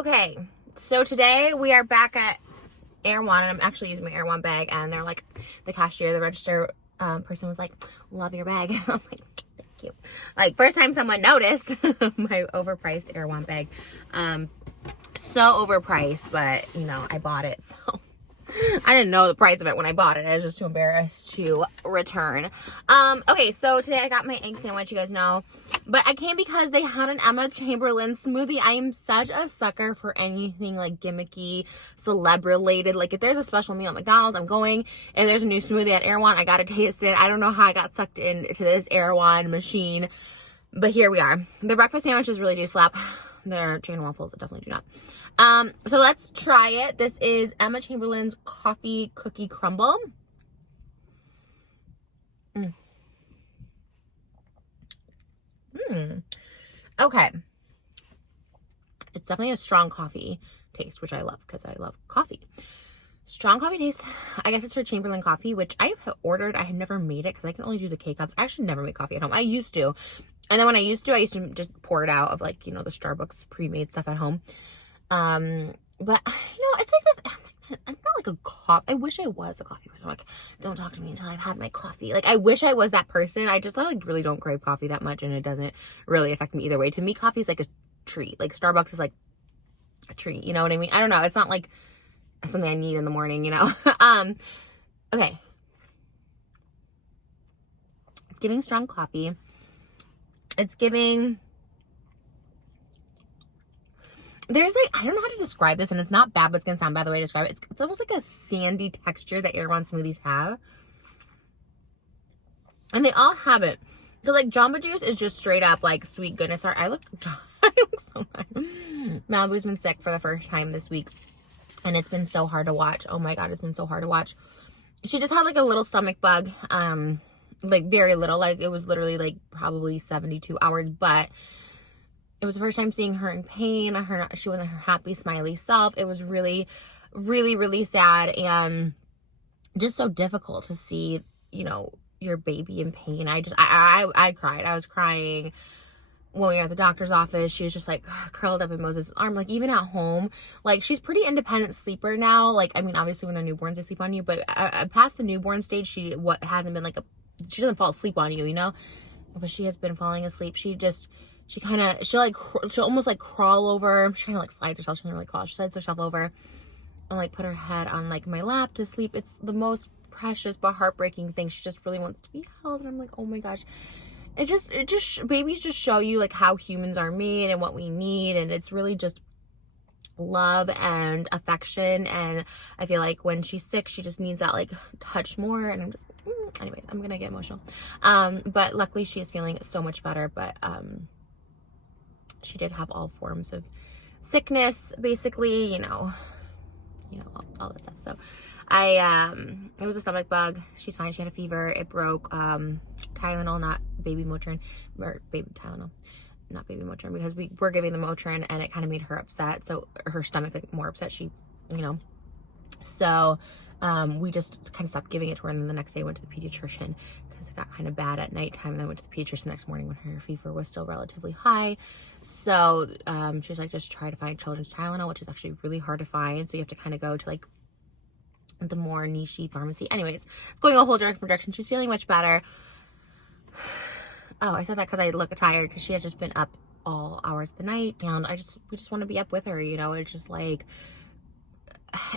Okay, so today we are back at Erewhon, and I'm actually using my Erewhon bag, and they're like, the cashier, the register person was like, love your bag. And I was like, thank you. Like, first time someone noticed my overpriced Erewhon bag. So overpriced, but, you know, I bought it, so I didn't know the price of it when I bought it. I was just too embarrassed to return. Okay, so today I got my egg sandwich, you guys know. But I came because they had an Emma Chamberlain smoothie. I am such a sucker for anything like gimmicky, celeb related. Like if there's a special meal at McDonald's, I'm going. And there's a new smoothie at Erewhon, I gotta taste it. I don't know how I got sucked into this Erewhon machine, but here we are. The breakfast sandwiches really do slap. Their chicken waffles definitely do not. So let's try it. This is Emma Chamberlain's coffee cookie crumble. Okay. It's definitely a strong coffee taste, which I love because I love coffee. Strong coffee taste. I guess it's her Chamberlain coffee, which I have ordered. I had never made it because I can only do the K-cups. I actually never make coffee at home. I used to. And then when I used to just pour it out of like, you know, the Starbucks pre-made stuff at home. But, you know, it's like, I'm not like a coffee. I wish I was a coffee person. Like, don't talk to me until I've had my coffee. Like, I wish I was that person. I like really don't crave coffee that much, and it doesn't really affect me either way. To me, coffee is like a treat. Like, Starbucks is like a treat. You know what I mean? I don't know. It's not like something I need in the morning, you know? Okay. It's giving strong coffee. It's giving... There's like, I don't know how to describe this, and it's not bad, but it's going to sound bad the way I describe it. It's almost like a sandy texture that Erewhon smoothies have. And they all have it. So like Jamba Juice is just straight up like sweet goodness. I look so nice. Malibu's been sick for the first time this week, and it's been so hard to watch. Oh my God, it's been so hard to watch. She just had like a little stomach bug, like very little. Like it was literally like probably 72 hours, but it was the first time seeing her in pain. She wasn't her happy, smiley self. It was really, really, really sad and just so difficult to see, you know, your baby in pain. I cried. I was crying when we were at the doctor's office. She was just like curled up in Moses' arm. Like even at home, like she's pretty independent sleeper now. Like, I mean, obviously when they're newborns, they sleep on you, but past the newborn stage, she hasn't been like she doesn't fall asleep on you, you know, but she has been falling asleep. She'll almost like crawl over. She kind of like slides herself. She doesn't really crawl. She slides herself over and like put her head on like my lap to sleep. It's the most precious but heartbreaking thing. She just really wants to be held. And I'm like, oh my gosh. Babies just show you like how humans are made and what we need. And it's really just love and affection. And I feel like when she's sick, she just needs that like touch more. And I'm just, anyways, I'm gonna get emotional. But luckily she is feeling so much better. But she did have all forms of sickness, basically, you know, all that stuff. So it was a stomach bug. She's fine. She had a fever. It broke. Tylenol, not baby Motrin, or baby Tylenol, not baby Motrin, because we were giving the Motrin and it kind of made her upset. So her stomach like more upset. She, you know, so we just kind of stopped giving it to her, and then the next day went to the pediatrician because it got kind of bad at nighttime, and then went to the pediatrician the next morning when her fever was still relatively high. So she's like, just try to find children's Tylenol, which is actually really hard to find. So you have to kind of go to like the more niche-y pharmacy. Anyways, it's going a whole different direction. She's feeling much better. Oh, I said that because I look tired, because she has just been up all hours of the night, and we just want to be up with her, you know. It's just like,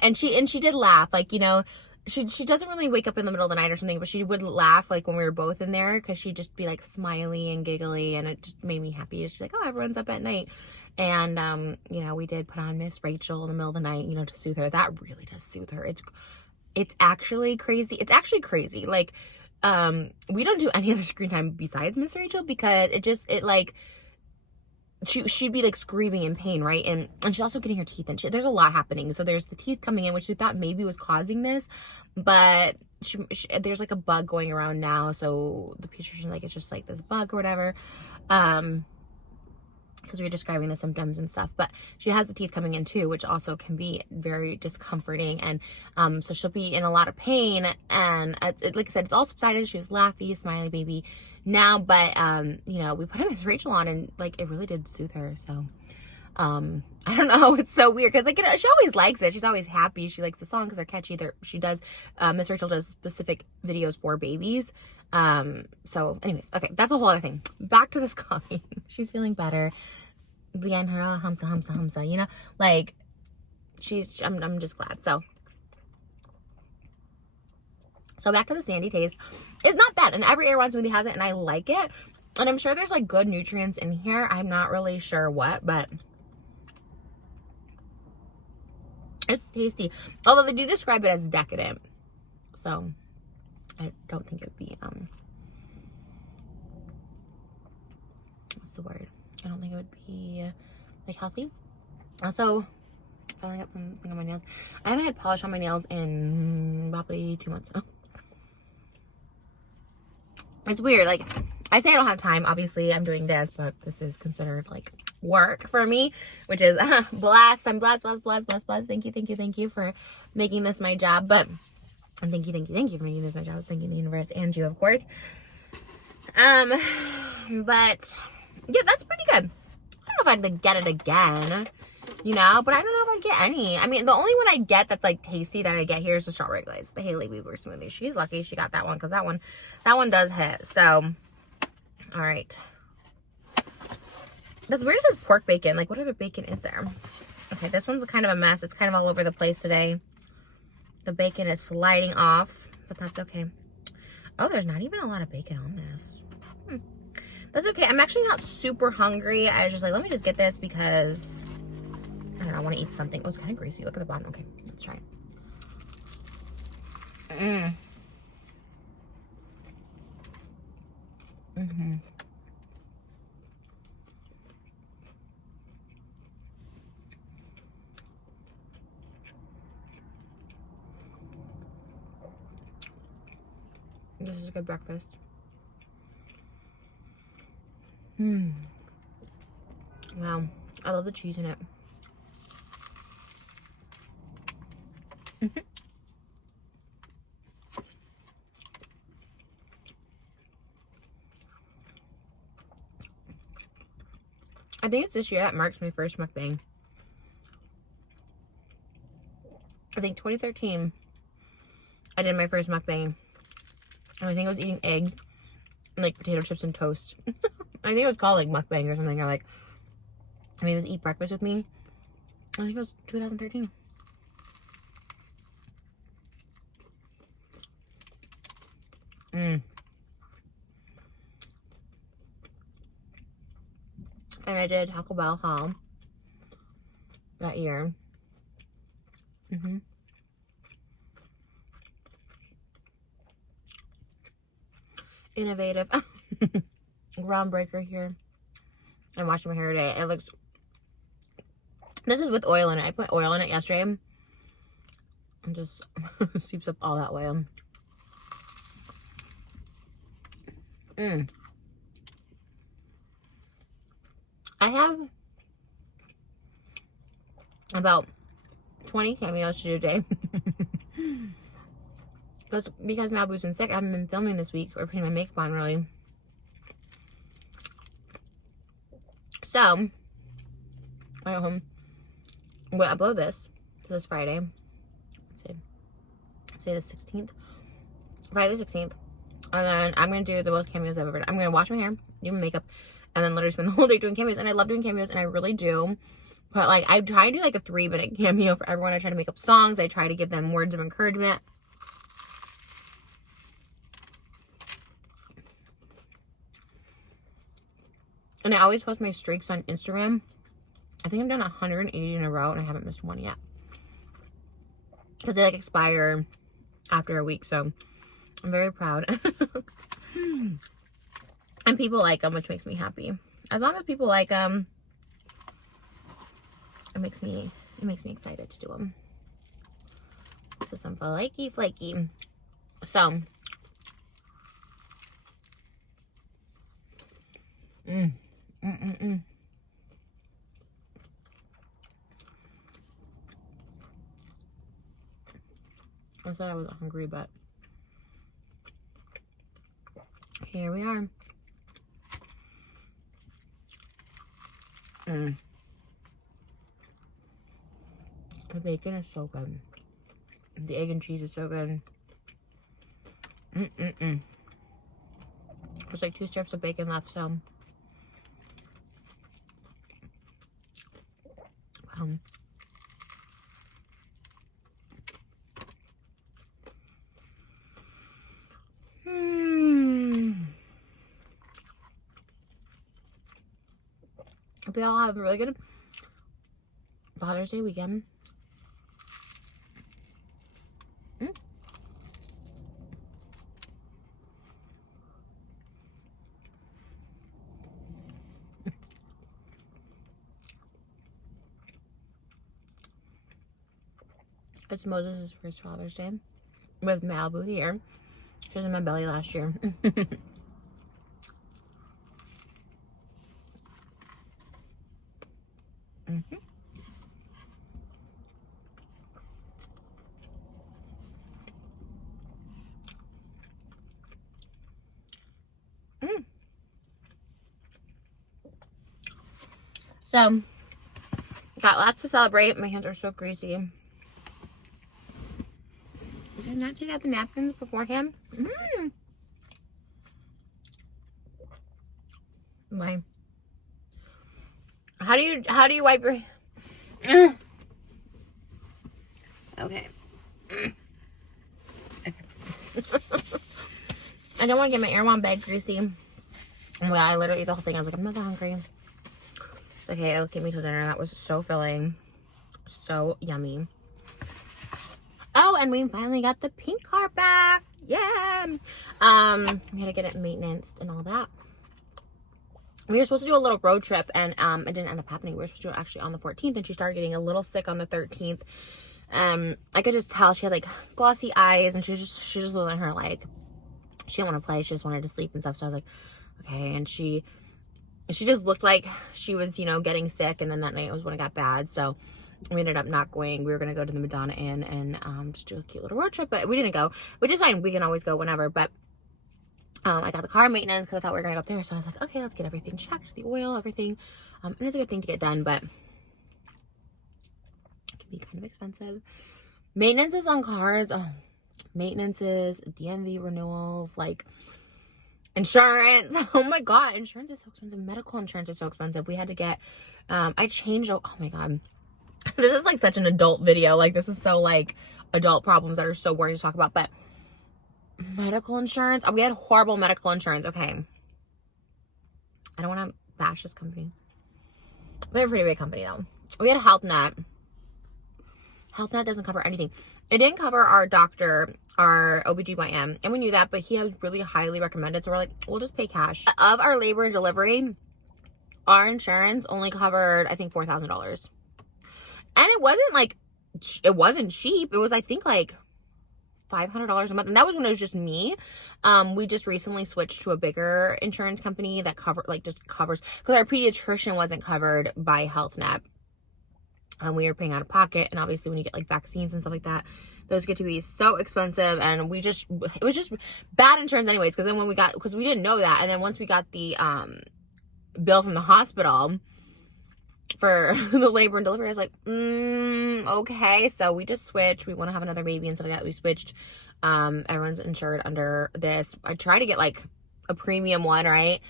and she did laugh, like, you know, she doesn't really wake up in the middle of the night or something, but she would laugh like when we were both in there, because she'd just be like smiley and giggly, and it just made me happy. She's like, oh, everyone's up at night. And you know, we did put on Miss Rachel in the middle of the night, you know, to soothe her. That really does soothe her. It's actually crazy. Like we don't do any other screen time besides Miss Rachel, because it like she'd be like screaming in pain, right? And she's also getting her teeth in. There's a lot happening. So there's the teeth coming in, which we thought maybe was causing this, but there's like a bug going around now. So the pediatrician, like, it's just like this bug or whatever. Because we were describing the symptoms and stuff, but she has the teeth coming in too, which also can be very discomforting. And so she'll be in a lot of pain, and like I said, it's all subsided. She was laughy, smiley baby now, but you know, we put Miss Rachel on, and like it really did soothe her. So I don't know. It's so weird because like she always likes it. She's always happy. She likes the song because they're catchy. She does. Miss Rachel does specific videos for babies. So, anyways, okay, that's a whole other thing. Back to this coffee. She's feeling better. Leanne, her hamsa. You know, like I'm just glad. So back to the sandy taste. It's not bad, and every Erewhon smoothie has it, and I like it. And I'm sure there's like good nutrients in here. I'm not really sure what, but it's tasty. Although they do describe it as decadent. So I don't think it would be, what's the word? I don't think it would be like healthy. Also, I finally got something on my nails. I haven't had polish on my nails in probably 2 months. It's weird. Like, I say I don't have time. Obviously, I'm doing this, but this is considered like work for me, which is blessed. I'm blessed. Thank you for making this my job. But thank you for making this my job. Thanking the universe and you, of course. But yeah, that's pretty good. I don't know if I'd like get it again, you know, but I don't know if I'd get any. I mean, the only one I'd get that's like tasty that I get here is the strawberry glaze, the Haley Weaver smoothie. She's lucky she got that one because that one does hit. So, all right. That's weird. It says pork bacon. Like, what other bacon is there? Okay, this one's kind of a mess. It's kind of all over the place today. The bacon is sliding off, but that's okay. Oh, there's not even a lot of bacon on this. That's okay. I'm actually not super hungry. I was just like, let me just get this because I don't know. I want to eat something. Oh, it's kind of greasy. Look at the bottom. Okay, let's try it. This is a good breakfast. Wow. I love the cheese in it. I think it's this year that marks my first mukbang. I think 2013, I did my first mukbang. And I think I was eating eggs and like potato chips and toast. I think it was called like mukbang or something. Or like, maybe it was eat breakfast with me. I think it was 2013. And I did Taco Bell haul that year. Innovative. Groundbreaker here. I'm washing my hair today. It looks... This is with oil in it. I put oil in it yesterday. And just seeps up all that oil. I have about 20 cameos to do today. Because Malibu's been sick, I haven't been filming this week or putting my makeup on really. So, I'm going to upload this to this Friday. Let's say the 16th. Friday the 16th. And then I'm going to do the most cameos I've ever done. I'm going to wash my hair, do my makeup, and then literally spend the whole day doing cameos. And I love doing cameos, and I really do. But, like, I try to do, like, a 3-minute cameo for everyone. I try to make up songs. I try to give them words of encouragement. And I always post my streaks on Instagram. I think I've done 180 in a row, and I haven't missed one yet. Because they, like, expire after a week, so I'm very proud. And people like them, which makes me happy. As long as people like them, it makes me excited to do them. This is some flaky. So, I said I wasn't hungry, but here we are. The bacon is so good. The egg and cheese is so good. There's like 2 strips of bacon left, so hope you all have a really good Father's Day weekend. It's Moses' first Father's Day with Malibu here. She was in my belly last year. So, got lots to celebrate. My hands are so greasy. Did I not take out the napkins beforehand? Why? How do you wipe your... Okay. I don't want to get my Erewhon bag greasy. Well, I literally ate the whole thing. I was like, I'm not that hungry. Okay, it'll keep me till dinner. That was so filling. So yummy. Oh, and we finally got the pink car back. Yeah. We had to get it maintenanced and all that. We were supposed to do a little road trip, and it didn't end up happening. We were supposed to do it actually on the 14th, and she started getting a little sick on the 13th. I could just tell she had like glossy eyes, and she just wasn't her, like, she didn't want to play. She just wanted to sleep and stuff. So I was like, okay. And she just looked like she was, you know, getting sick. And then that night was when it got bad. So we ended up not going. We were going to go to the Madonna Inn and just do a cute little road trip, but we didn't go, which is fine. We can always go whenever. But I got the car maintenance because I thought we were going to go up there. So I was like, okay, let's get everything checked, the oil, everything. And it's a good thing to get done, but it can be kind of expensive. Maintenances on cars, maintenances, DMV renewals, like insurance. Oh my God, insurance is so expensive. Medical insurance is so expensive. We had to get, I changed, oh my God. This is like such an adult video. Like, this is so like adult problems that are so boring to talk about, but medical insurance. We had horrible medical insurance. Okay. I don't want to bash this company. We have a pretty big company though. We had a Health Net. Health Net doesn't cover anything. It didn't cover our doctor, our OBGYN, and we knew that, but he was really highly recommended. So we're like, we'll just pay cash. Of our labor and delivery, our insurance only covered, I think, $4,000. And it wasn't like, it wasn't cheap. It was, I think, like $500 a month. And that was when it was just me. We just recently switched to a bigger insurance company that just covers, because our pediatrician wasn't covered by Health Net. And we were paying out of pocket. And obviously when you get like vaccines and stuff like that, those get to be so expensive. And it was just bad insurance anyways. Because then because we didn't know that. And then once we got the bill from the hospital for the labor and delivery, I was like, okay. So we just switched. We want to have another baby and stuff like that. We switched. Everyone's insured under this. I tried to get like a premium one, right?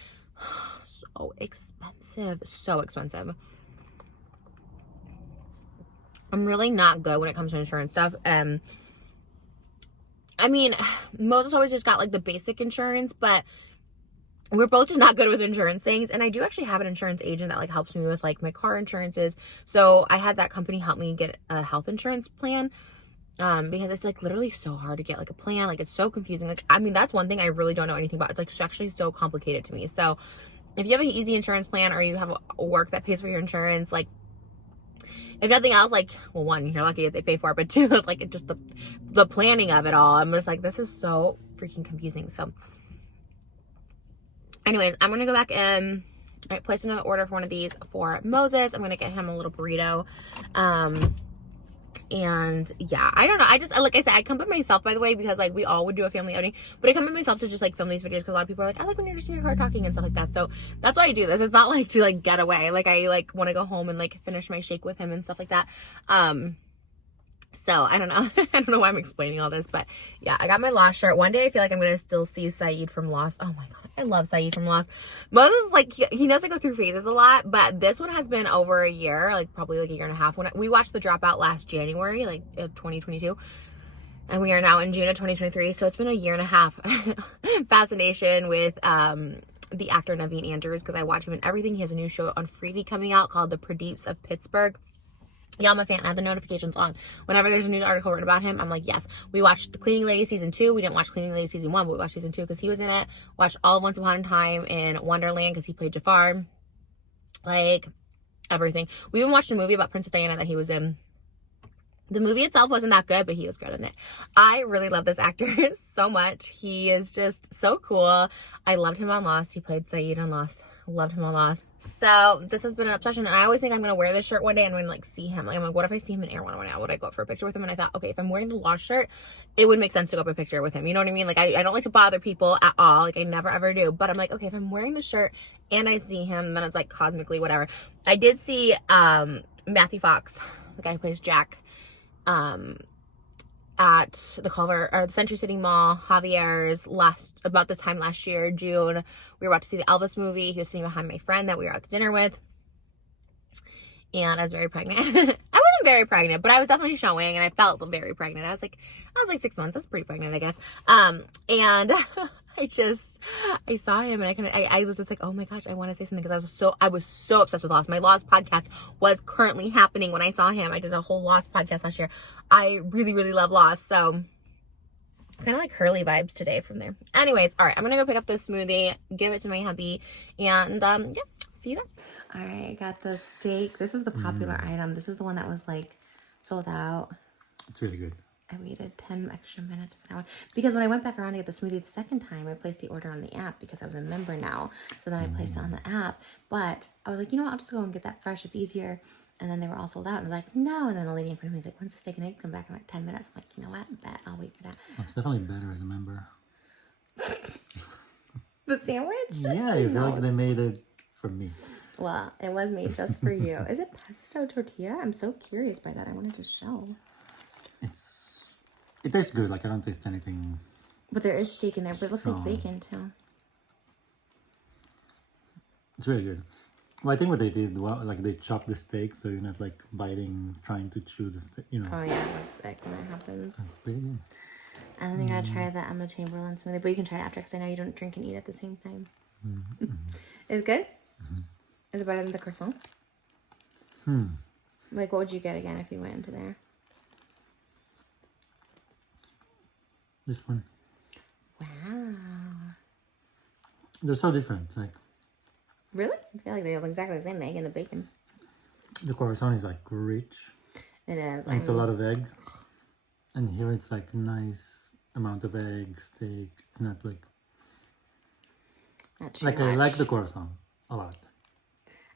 So expensive. So expensive. I'm really not good when it comes to insurance stuff. I mean, Moses always just got like the basic insurance, but we're both just not good with insurance things. And I do actually have an insurance agent that like helps me with like my car insurances. So I had that company help me get a health insurance plan. Because it's like literally so hard to get like a plan. Like, it's so confusing. Like, I mean, that's one thing I really don't know anything about. It's like actually so complicated to me. So if you have an easy insurance plan, or you have a work that pays for your insurance, like, if nothing else, like, well, one, you're lucky if they pay for it, but two, like, just the planning of it all, I'm just like, this is so freaking confusing. So anyways, I'm gonna go back and place another order for one of these for Moses. I'm gonna get him a little burrito. And yeah, I don't know. I just, like I said, I come by myself, by the way, because like we all would do a family outing, but I come by myself to just like film these videos because a lot of people are like, I like when you're just in your car talking and stuff like that. So that's why I do this. It's not like to like get away. Like, I like want to go home and like finish my shake with him and stuff like that. So I don't know. I don't know why I'm explaining all this, but yeah, I got my Lost shirt. One day I feel like I'm gonna still see Saeed from Lost. Oh my god, I love Saeed from Lost. Moses, like, he knows I go through phases a lot, but this one has been over a year, like probably like a year and a half. When we watched The Dropout last January, like of 2022, and we are now in June of 2023, so it's been a year and a half. Fascination with the actor Naveen Andrews, because I watch him in everything. He has a new show on Freevee coming out called The Pradeeps of Pittsburgh. Yeah, I'm a fan. I have the notifications on. Whenever there's a news article written about him, I'm like, yes. We watched The Cleaning Lady season 2. We didn't watch Cleaning Lady season 1, but we watched season 2 because he was in it. Watched all of Once Upon a Time in Wonderland because he played Jafar. Like, everything. We even watched a movie about Princess Diana that he was in. The movie itself wasn't that good, but he was good in it. I really love this actor so much. He is just so cool. I loved him on Lost. He played Saeed on Lost. Loved him on Lost. So this has been an obsession. And I always think I'm going to wear this shirt one day and I'm going to like see him. Like, I'm like, what if I see him in Erewhon right now? Would I go up for a picture with him? And I thought, okay, if I'm wearing the Lost shirt, it would make sense to go up a picture with him. You know what I mean? Like, I don't like to bother people at all. Like, I never ever do. But I'm like, okay, if I'm wearing the shirt and I see him, then it's like cosmically whatever. I did see Matthew Fox, the guy who plays Jack, at the Culver or the Century City Mall, Javier's, about this time last year, June. We were about to see the Elvis movie. He was sitting behind my friend that we were out to dinner with, and I was very pregnant. I wasn't very pregnant, but I was definitely showing, and I felt very pregnant. I was like 6 months. That's pretty pregnant, I guess. And I saw him, and I was just like, oh my gosh, I want to say something, because I was so obsessed with Lost. My Lost podcast was currently happening when I saw him. I did a whole Lost podcast last year. I really, really love Lost, so kind of like Hurley vibes today from there. Anyways, all right, I'm gonna go pick up this smoothie, give it to my hubby, and yeah, see you there. All right, I got the steak. This was the popular item. This is the one that was like sold out. It's really good. I waited 10 extra minutes for that one because when I went back around to get the smoothie the second time, I placed the order on the app because I was a member now. So then I placed it on the app, but I was like, you know what, I'll just go and get that fresh. It's easier. And then they were all sold out, and I was like, no. And then the lady in front of me was like, when's the steak and egg come back in like 10 minutes? I'm like, you know what, bet I'll wait for that. Well, it's definitely better as a member. The sandwich? Yeah, I feel like they made it for me. Well, it was made just for you. Is it pesto tortilla? I'm so curious by that. I wanted to show. It tastes good. Like, I don't taste anything. But there is steak in there, but it looks like bacon too. It's really good. Well, I think what they did, like they chopped the steak, so you're not like biting, trying to chew the steak, you know. Oh yeah, that's like when that happens. That's pretty good. And then you gotta try the Emma Chamberlain smoothie, but you can try it after because I know you don't drink and eat at the same time. Is it good? Is it better than the croissant? Like, what would you get again if you went into there? This one. Wow. They're so different. Like, really? I feel like they have exactly the same egg and the bacon. the croissant is like rich. It is. And it's a lot of egg. And here it's like a nice amount of egg, steak. It's not like... Not too like, much. I like the croissant a lot.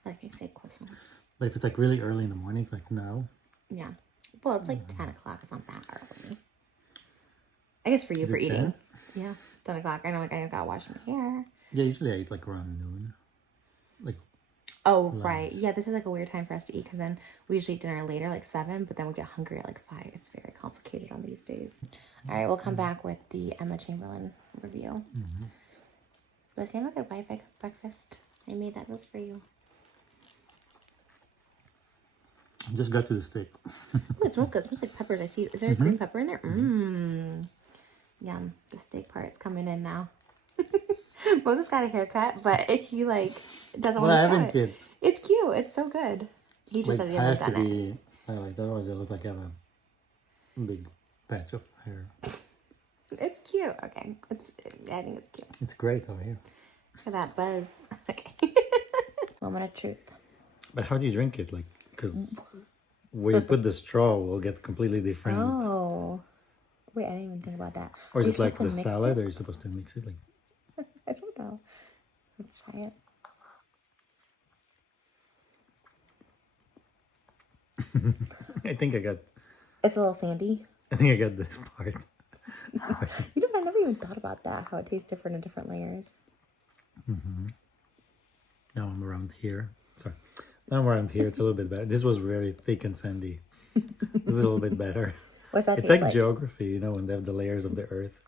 I like you say croissant. But if it's like really early in the morning, like now... Yeah. Well, it's like 10 o'clock. It's not that early. I guess for you, Is for it eating. 10? Yeah, it's 10 o'clock. I know, like, I gotta wash my hair. Yeah, usually I eat like around noon. Like... Oh, right. Yeah, this is like a weird time for us to eat because then we usually eat dinner later, like 7, but then we get hungry at like 5. It's very complicated on these days. All right, we'll come back with the Emma Chamberlain review. Was Sam a good wife? I cooked breakfast. I made that just for you. Just got to the steak. Oh, it smells good. It smells like peppers. I see. Is there a green pepper in there? Yum. The steak part's coming in now. Moses got a haircut, but he like doesn't want to show haven't it. yet. It's cute. It's so good. He just said he hasn't done it. It has to be stylized, otherwise I look like I have a big patch of hair. It's cute. Okay. I think it's cute. It's great over here. For that buzz. Okay. Moment of truth. But how do you drink it? Like, because where you put the straw will get completely different. Oh. Wait, I didn't even think about that. Or is Are it you like supposed the to mix salad, it? or are you supposed to mix it? Like, I don't know. Let's try it. I think I got It's a little sandy. this part. You know, I never even thought about that, how it tastes different in different layers. Now I'm around here. Sorry. Now I'm around here. It's a little bit better. This was very thick and sandy. It's a little bit better. What's that It's taste like like? geography, you know, when they have the layers of the earth.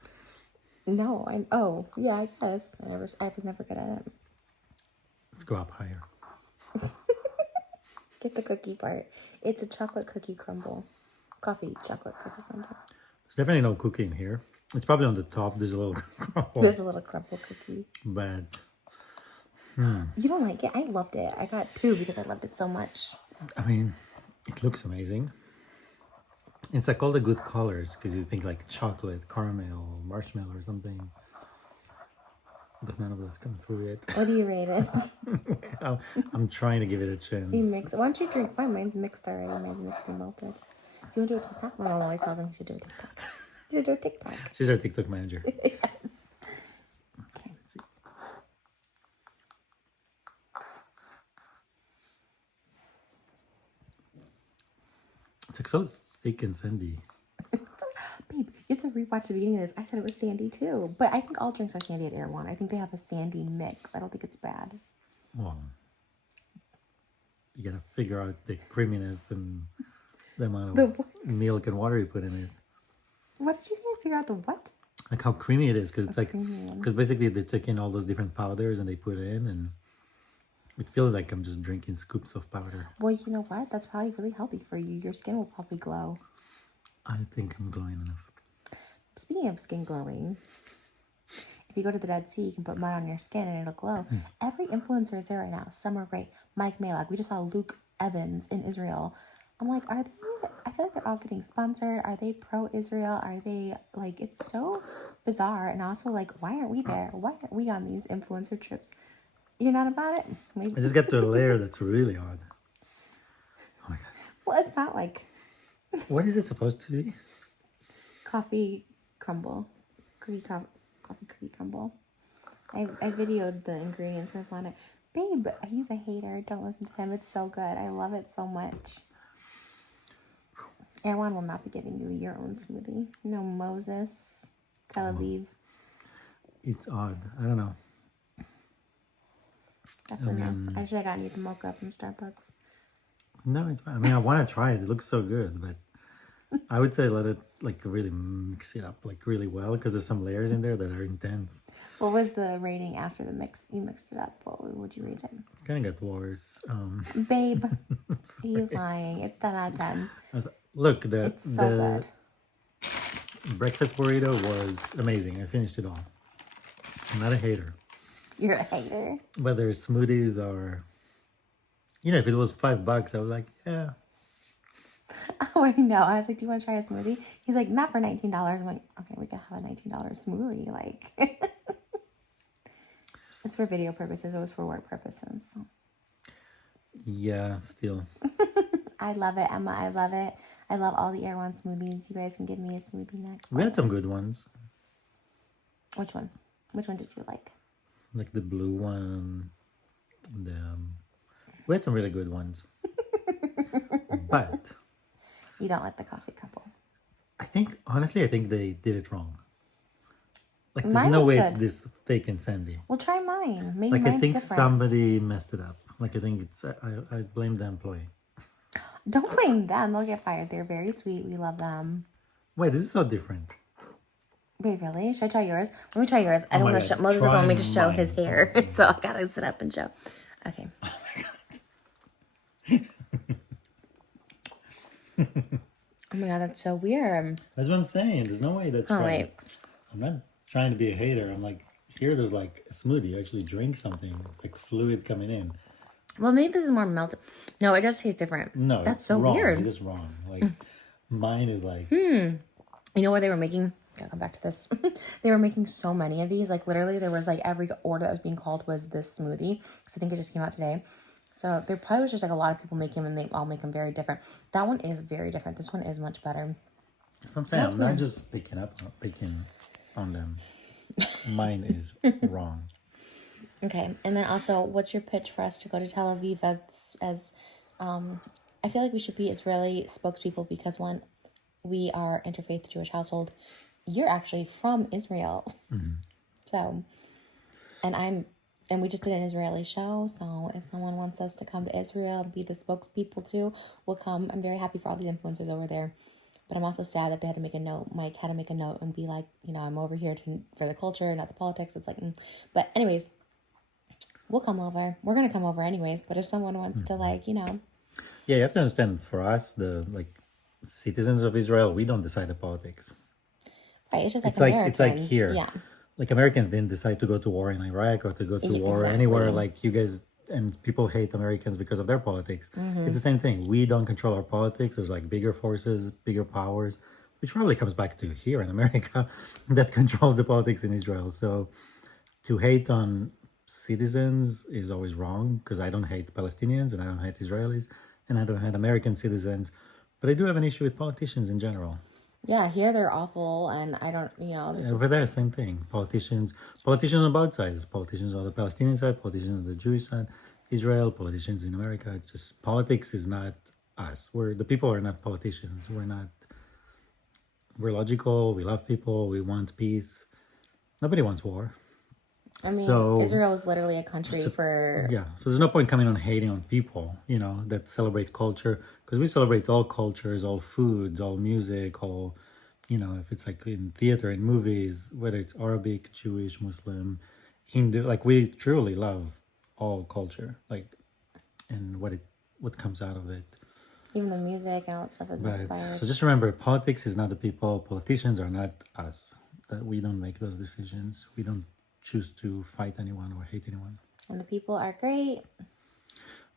No, oh, yeah, I guess. I was never good at it. Let's go up higher. Get the cookie part. It's a chocolate cookie crumble. Coffee chocolate cookie crumble. There's definitely no cookie in here. It's probably on the top. There's a little crumble. There's a little crumble cookie. But You don't like it? I loved it. I got 2 because I loved it so much. I mean, it looks amazing. It's like all the good colors because you think like chocolate, caramel, marshmallow or something. But none of those come through it. What do you rate it? I'm trying to give it a chance. You mix. Why don't you drink mine? Mine's mixed already. Mine's mixed and melted. Do you want to do a TikTok? My mom always tells me we should do a TikTok. We should do a TikTok. She's our TikTok manager. Yes. Okay, let's see. It's like so thick and sandy. Babe, you have to rewatch the beginning of this. I said it was sandy too. But I think all drinks are sandy at Erewhon. I think they have a sandy mix. I don't think it's bad. Well, you gotta figure out the creaminess and the amount of milk and water you put in it. What did you say? Figure out the what? Like how creamy it is, because it's like, creamy one. because basically they take in all those different powders and they put it in, and it feels like I'm just drinking scoops of powder. Well, you know what? That's probably really healthy for you. Your skin will probably glow. I think I'm glowing enough. Speaking of skin glowing, if you go to the Dead Sea, you can put mud on your skin and it'll glow. Every influencer is there right now. Summer Rae, Mike Malak. We just saw Luke Evans in Israel. I'm like, are they? I feel like they're all getting sponsored. Are they pro-Israel? Are they like? It's so bizarre. And also, like, why aren't we there? Why aren't we on these influencer trips? You're not about it? Maybe. I just got to a layer that's really odd. Oh my god. Well, it's not like What is it supposed to be? coffee crumble, coffee cookie crumble. I videoed the ingredients. There's a lot of, babe, he's a hater. Don't listen to him. It's so good. I love it so much. Erewhon will not be giving you your own smoothie. No Moses, Tel Aviv. It's odd. I don't know. That's enough. I should have gotten you the mocha from Starbucks. No, it's fine. I mean, I want to try it. It looks so good, but I would say let it like really mix it up like really well, because there's some layers in there that are intense. What was the rating after the mix? You mixed it up. What would you rate it? It's kind of got worse. Babe, he's lying. It's 10 out of 10. Look, It's so the good. breakfast burrito was amazing. I finished it all. I'm not a hater. You're a hater. Whether smoothies or, you know, if it was $5, I was like, yeah. Oh, I know. I was like, do you want to try a smoothie? He's like, not for $19. I'm like, okay, we can have a $19 smoothie. Like, it's for video purposes. It was for work purposes. So. Yeah, still. I love it, Emma. I love it. I love all the Erewhon smoothies. You guys can give me a smoothie next. We had some good ones. Which one? Which one did you like? Like the blue one. We had some really good ones. But You don't like the coffee couple. honestly, I think they did it wrong. Like, there's Mine no was way good. it's this thick and sandy. Well, try mine. Maybe Like, mine's I think different. somebody messed it up. Like, I think it's, I blame the employee. Don't blame them. They'll get fired. They're very sweet. We love them. Wait, this is so different. Wait, really? Should I try yours? Let me try yours. I don't my want to God. show. Moses doesn't want me to Try show mine. his hair, so I gotta sit up and show. Okay. Oh my god. Oh my god, that's so weird. That's what I'm saying. There's no way that's Oh, right. wait. I'm not trying to be a hater. I'm like, here there's like a smoothie. You actually drink something. It's like fluid coming in. Well, maybe this is more melted. No, it does taste different. No, that's it's so wrong. weird. It's just wrong. Like, mine is like... You know what they were making? Gotta come back to this. They were making so many of these. Like, literally, there was like every order that was being called was this smoothie. Because I think it just came out today. So there probably was just like a lot of people making them, and they all make them very different. That one is very different. This one is much better. I'm saying, That's I'm not weird. just picking on them. Mine is wrong. Okay, and then also, what's your pitch for us to go to Tel Aviv as I feel like we should be Israeli spokespeople because one, we are interfaith Jewish household. You're actually from Israel, so, and we just did an Israeli show. So if someone wants us to come to Israel and be the spokespeople too, we'll come. I'm very happy for all these influencers over there. But I'm also sad that they had to make a note. Mike had to make a note and be like, you know, I'm over here for the culture, not the politics. It's like, But anyways, we'll come over. We're going to come over anyways. But if someone wants to, like, you know. Yeah, you have to understand, for us, the citizens of Israel, we don't decide the politics. Right, it's just like It's like Americans. here. Yeah. Like, Americans didn't decide to go to war in Iraq or to go to war Exactly. anywhere. Like, you guys, and people hate Americans because of their politics. It's the same thing. We don't control our politics. There's like bigger forces, bigger powers, which probably comes back to here in America that controls the politics in Israel. So to hate on citizens is always wrong, because I don't hate Palestinians and I don't hate Israelis and I don't hate American citizens. But I do have an issue with politicians in general. Yeah, here they're awful, and I don't, you know. Over there, same thing. Politicians on both sides. Politicians on the Palestinian side, politicians on the Jewish side, Israel, politicians in America. It's just, politics is not us. The people are not politicians. We're logical. We love people. We want peace. Nobody wants war. I mean, So, Israel is literally a country for. Yeah, so there's no point coming on hating on people, you know, that celebrate culture, because we celebrate all cultures, all foods, all music, all, you know, if it's like in theater, in movies, whether it's Arabic, Jewish, Muslim, Hindu, like we truly love all culture, like, and what comes out of it. Even the music and all that stuff is inspired. So just remember, politics is not the people, politicians are not us. That we don't make those decisions. We don't choose to fight anyone or hate anyone. And the people are great.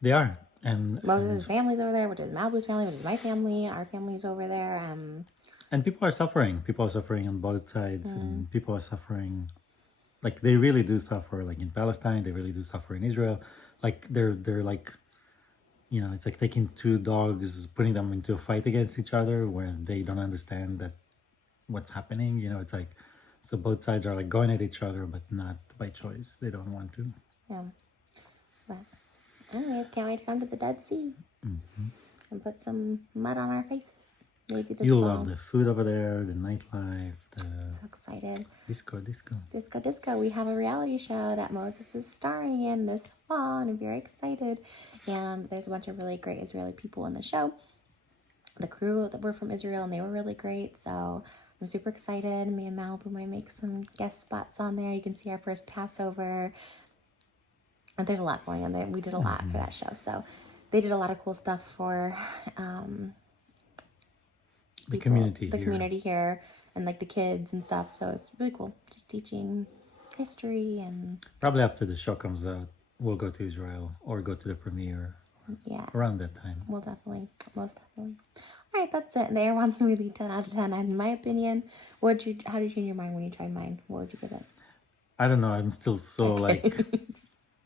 They are. And Moses' family's over there, which is Malibu's family, which is my family. Our family's over there. And people are suffering. People are suffering on both sides. And people are suffering. Like, they really do suffer. Like in Palestine, they really do suffer in Israel. Like, they're like, you know, it's like taking two dogs, putting them into a fight against each other where they don't understand that what's happening. You know, it's like, so both sides are like going at each other, but not by choice. They don't want to. Yeah. But anyways, can't wait to come to the Dead Sea and put some mud on our faces. Maybe this You'll fall. love the food over there, the nightlife, So excited. disco. We have a reality show that Moses is starring in this fall, and I'm very excited. And there's a bunch of really great Israeli people in the show. The crew that were from Israel, and they were really great. So I'm super excited. Me and Malibu might make some guest spots on there. You can see our first Passover. And there's a lot going on there. We did a lot for that show. So they did a lot of cool stuff for the community here, and like the kids and stuff. So it's really cool. Just teaching history and probably after the show comes out, we'll go to Israel or go to the premiere. Yeah. Around that time. We'll definitely, most definitely. All right, that's it. The Erewhon smoothie, 10 out of 10. In my opinion, how did you change your mind when you tried mine? What would you give it? I don't know. I'm still so like,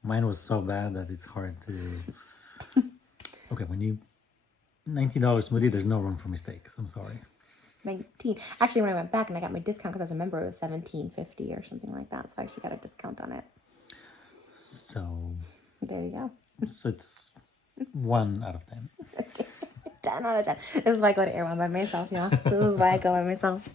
mine was so bad that it's hard to. Okay, when you $19 smoothie, there's no room for mistakes. I'm sorry. 19. Actually, when I went back and I got my discount, because I was a member, it was $17.50 or something like that. So I actually got a discount on it. So there you go. So it's 1 out of 10. 10 out of 10. This is why I go to Erewhon by myself, y'all. This is why I go by myself.